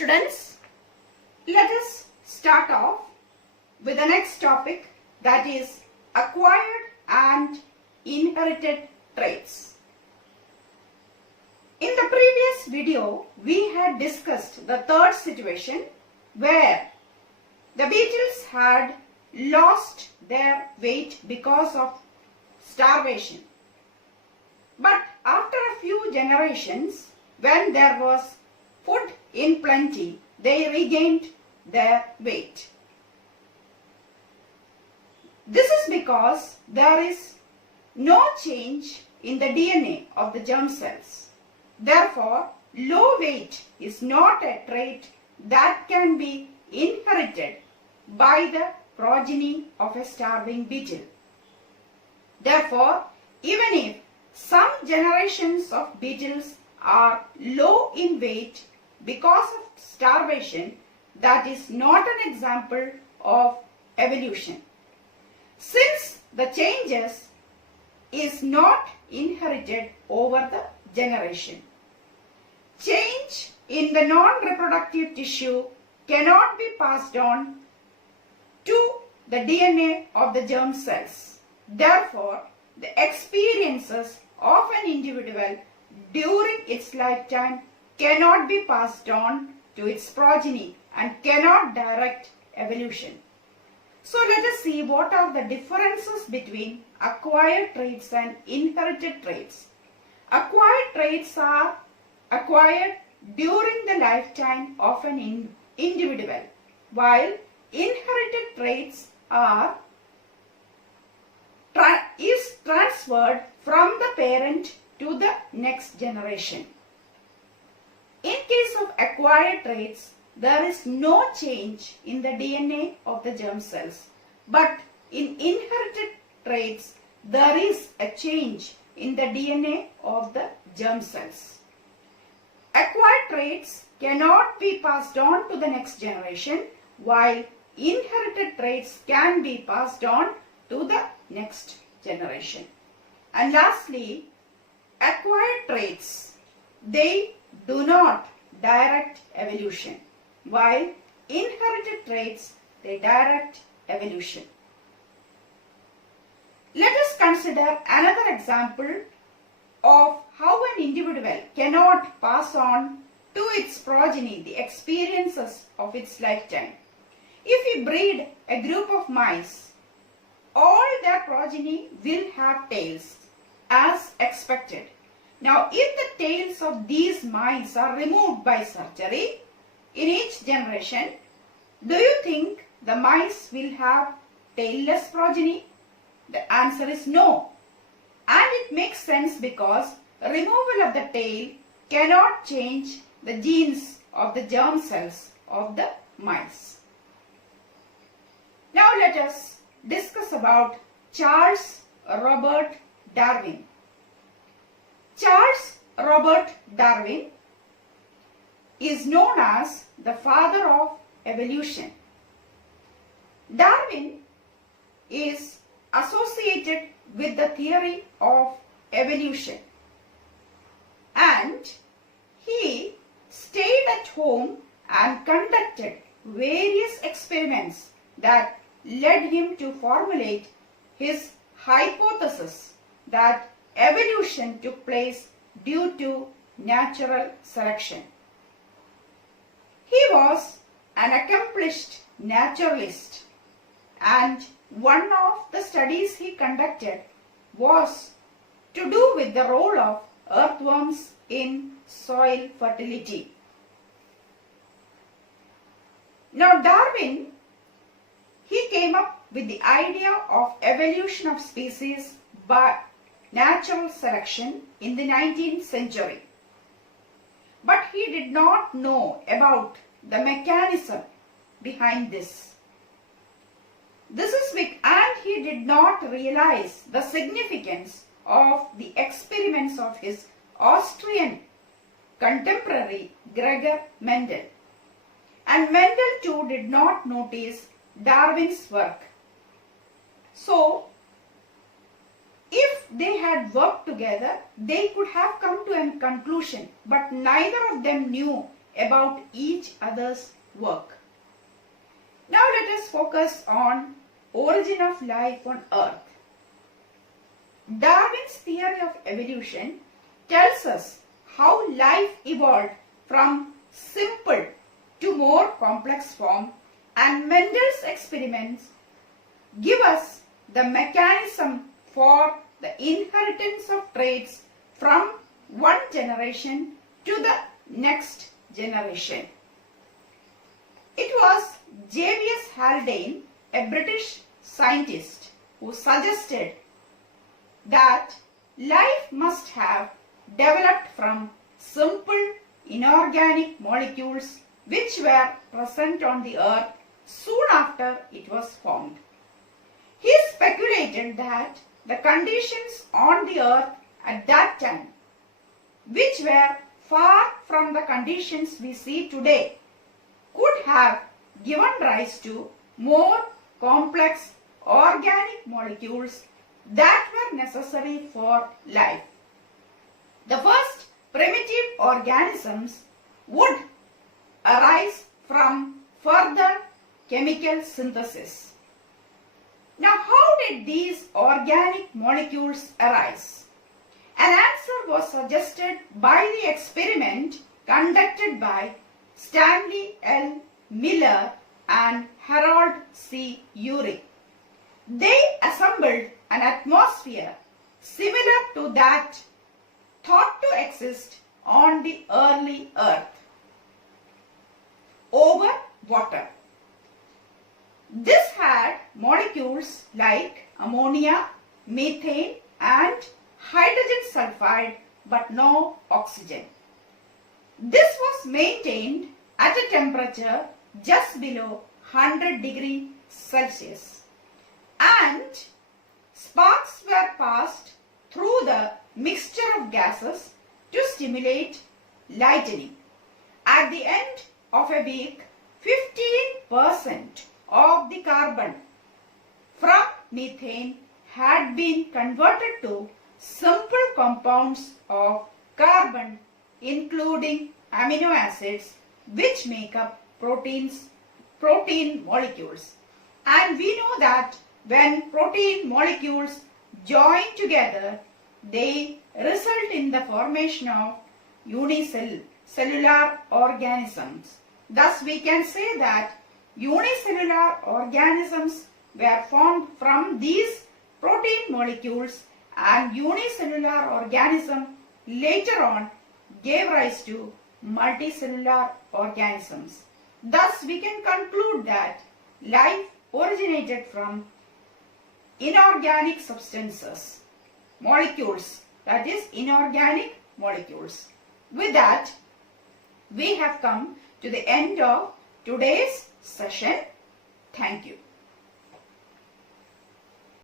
students, let us start off with the next topic, that is acquired and inherited traits. In the previous video, we had discussed the third situation where the beetles had lost their weight because of starvation. But after a few generations, when there was food in plenty, they regained their weight. This is because there is no change in the DNA of the germ cells. Therefore, low weight is not a trait that can be inherited by the progeny of a starving beetle. Therefore, even if some generations of beetles are low in weight because of starvation, that is not an example of evolution. Since the changes is not inherited over the generation. Change in the non-reproductive tissue cannot be passed on to the DNA of the germ cells. Therefore, the experiences of an individual during its lifetime cannot be passed on to its progeny and cannot direct evolution. So let us see what are the differences between acquired traits and inherited traits. Acquired traits are acquired during the lifetime of an individual, while inherited traits are transferred from the parent to the next generation. In case of acquired traits, there is no change in the DNA of the germ cells. But in inherited traits, there is a change in the DNA of the germ cells. Acquired traits cannot be passed on to the next generation, while inherited traits can be passed on to the next generation. And lastly, acquired traits, they do not direct evolution, while inherited traits, they direct evolution. Let us consider another example of how an individual cannot pass on to its progeny the experiences of its lifetime. If we breed a group of mice, all their progeny will have tails as expected. Now, if the tails of these mice are removed by surgery in each generation, do you think the mice will have tailless progeny? The answer is no. And it makes sense because removal of the tail cannot change the genes of the germ cells of the mice. Now let us discuss about Charles Robert Darwin. Charles Robert Darwin is known as the father of evolution. Darwin is associated with the theory of evolution, and he stayed at home and conducted various experiments that led him to formulate his hypothesis that evolution took place due to natural selection. He was an accomplished naturalist, and one of the studies he conducted was to do with the role of earthworms in soil fertility. Now Darwin, he came up with the idea of evolution of species by natural selection in the 19th century. But he did not know about the mechanism behind this. And he did not realize the significance of the experiments of his Austrian contemporary Gregor Mendel. And Mendel too did not notice Darwin's work. So, if they had worked together, they could have come to a conclusion, but neither of them knew about each other's work. Now let us focus on origin of life on Earth. Darwin's theory of evolution tells us how life evolved from simple to more complex form, and Mendel's experiments give us the mechanism for the inheritance of traits from one generation to the next generation. It was JVS Haldane, a British scientist, who suggested that life must have developed from simple inorganic molecules which were present on the earth soon after it was formed. He speculated that the conditions on the earth at that time, which were far from the conditions we see today, could have given rise to more complex organic molecules that were necessary for life. The first primitive organisms would arise from further chemical synthesis. Now, how did these organic molecules arise? An answer was suggested by the experiment conducted by Stanley L. Miller and Harold C. Urey. They assembled an atmosphere similar to that thought to exist on the early Earth over water. This had molecules like ammonia, methane and hydrogen sulfide, but no oxygen. This was maintained at a temperature just below 100 degrees Celsius, and sparks were passed through the mixture of gases to stimulate lightning. At the end of a week, 15% of the carbon from methane had been converted to simple compounds of carbon, including amino acids, which make up protein molecules. And we know that when protein molecules join together, they result in the formation of unicellular organisms. Thus, we can say that unicellular organisms were formed from these protein molecules, and unicellular organism later on gave rise to multicellular organisms. Thus, we can conclude that life originated from inorganic substances, molecules, that is inorganic molecules. With that, we have come to the end of today's session. Thank you.